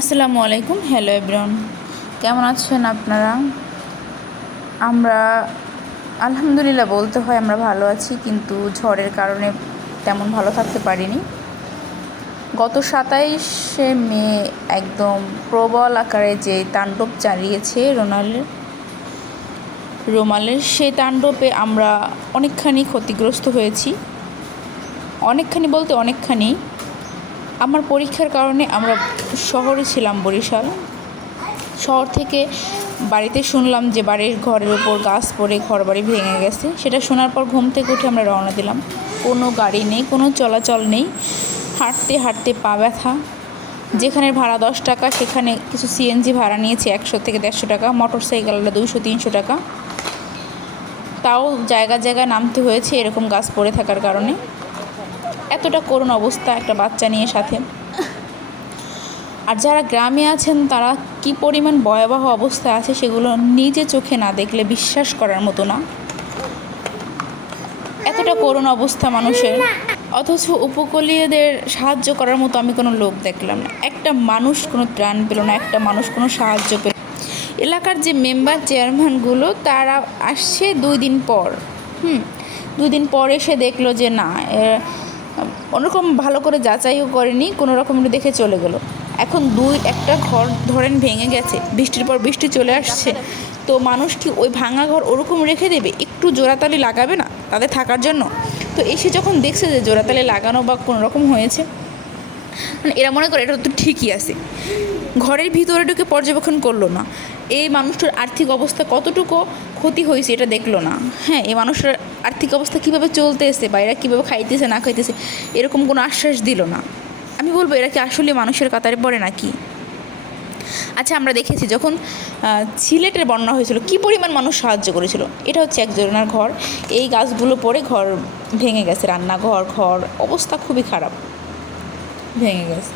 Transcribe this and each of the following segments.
আসসালামু আলাইকুম, hello everyone. কেমন আছেন আপনারা? আমরা, আলহামদুলিল্লাহ বলতে হয় আমরা ভালো আছি, কিন্তু ঝড়ের কারণে তেমন ভালো থাকতে পারিনি। গত সাতাইশে মে একদম প্রবল আকারে যে তাণ্ডব চালিয়েছে রোনালের, রোমালের সেই তাণ্ডবে আমরা অনেকখানি ক্ষতিগ্রস্ত হয়েছি। অনেকখানি বলতে অনেকখানি। আমার পরীক্ষার কারণে আমরা শহরে ছিলাম বরিশাল। শহর থেকে বাড়িতে শুনলাম যে বাড়ির ঘরের ওপর গাছ পড়ে ঘর বাড়ি ভেঙে গেছে। সেটা শোনার পর ঘুম থেকে উঠে আমরা রওনা দিলাম। কোনো গাড়ি নেই, কোনো চলাচল নেই। হাঁটতে হাঁটতে পা ব্যথা। যেখানে ভাড়া দশ টাকা, সেখানে কিছু সিএনজি ভাড়া নিয়েছে একশো থেকে দেড়শো টাকা মোটর সাইকেলটা দুইশো, তিনশো টাকা। তাও জায়গা জায়গায় নামতে হয়েছে এরকম গাছ পড়ে থাকার কারণে। এতটা করুণ অবস্থা একটা বাচ্চা নিয়ে সাথে। আর যারা গ্রামে আছেন, তারা কি পরিমাণ ভয়াবহ অবস্থায় আছে সেগুলো নিজে চোখে না দেখলে বিশ্বাস করার মতো না। এতটা করুণ অবস্থা মানুষের। অথচ উপকূলীয়দের সাহায্য করার মতো আমি কোনো লোক দেখলাম না। একটা মানুষ কোনো ত্রাণ পেল না, একটা মানুষ কোনো সাহায্য পেল এলাকার যে মেম্বার চেয়ারম্যানগুলো, তারা আসছে দুই দিন পর। হুম, দুই দিন পর এসে দেখল যে না ওরকম ভালো করে যাচাইও করেনি, কোনো রকম দেখে চলে গেলো। এখন দুই, একটা ঘর ধরেন ভেঙে গেছে, বৃষ্টির পর বৃষ্টি চলে আসছে, তো মানুষ কি ওই ভাঙা ঘর ওরকম রেখে দেবে? একটু জোড়াতালি লাগাবে না তাদের থাকার জন্য? তো এসে যখন দেখছে যে জোড়াতালি লাগানো বা কোনো রকম হয়েছে মানে এরা মনে করে এটা তো ঠিকই আছে। ঘরের ভিতরে ঢুকে পর্যবেক্ষণ করল না। এই মানুষটার আর্থিক অবস্থা কতটুকু? ক্ষতি হয়েছে, এটা দেখল না। হ্যাঁ এই মানুষের আর্থিক অবস্থা কীভাবে চলতেছে বা এরা কীভাবে খাইতেছে, না খাইতেছে, এরকম কোনো আশ্বাস দিল না। আমি বলব, এরা কি আসলে মানুষের কাতারে পড়ে নাকি? আচ্ছা আমরা দেখেছি যখন সিলেটের বন্যা হয়েছিল, কী পরিমাণ মানুষ সাহায্য করেছিল? এটা হচ্ছে একজনের ঘর। এই গাছগুলো পড়ে ঘর ভেঙে গেছে, রান্নাঘর, ঘর, অবস্থা খুবই খারাপ। ভেঙে গেছে।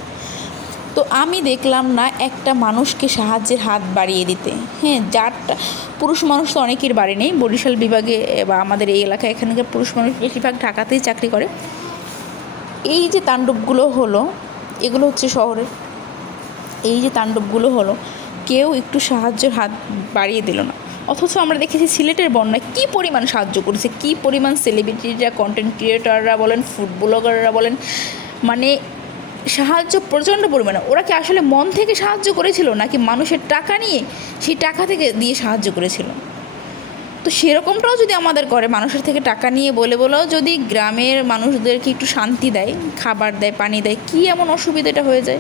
তো আমি দেখলাম না একটা মানুষকে সাহায্যের হাত বাড়িয়ে দিতে। হ্যাঁ যারটা পুরুষ মানুষ তো অনেকের বাড়ি নেই। বরিশাল বিভাগে বা আমাদের এই এলাকায় এখানকার পুরুষ মানুষ বেশিরভাগ ঢাকাতেই চাকরি করে। এই যে তাণ্ডবগুলো হলো, এগুলো হচ্ছে শহরের। এই যে তাণ্ডবগুলো হলো, কেউ একটু সাহায্যের হাত বাড়িয়ে দিল না। অথচ আমরা দেখেছি সিলেটের বন্যায় কী পরিমাণ সাহায্য করেছে, কী পরিমাণ সেলিব্রিটিরা কন্টেন্ট ক্রিয়েটাররা বলেন ফুড ব্লগাররা বলেন মানে সাহায্য প্রচণ্ড পরিমাণে। ওরা কি আসলে মন থেকে সাহায্য করেছিল নাকি মানুষের টাকা নিয়ে সেই টাকা থেকে দিয়ে সাহায্য করেছিল? তো সেরকমটাও যদি আমাদের করে, মানুষের থেকে টাকা নিয়ে বলে বলেও যদি গ্রামের মানুষদেরকে একটু শান্তি দেয়, খাবার দেয়, পানি দেয়, কী এমন অসুবিধাটা হয়ে যায়?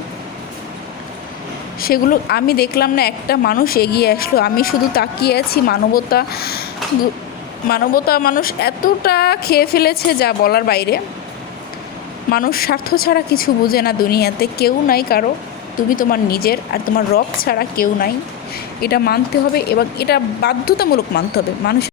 সেগুলো আমি দেখলাম না, একটা মানুষ এগিয়ে আসলো। আমি শুধু তাকিয়ে আছি, মানবতা মানবতা মানুষ এতটা খেয়ে ফেলেছে যা বলার বাইরে। মানুষ স্বার্থ ছাড়া কিছু বুঝে না দুনিয়াতে, কেউ নাই কারও। তুমি তোমার নিজের আর তোমার রক ছাড়া কেউ নাই। এটা মানতে হবে এবং এটা বাধ্যতামূলক মানতে হবে। মানুষ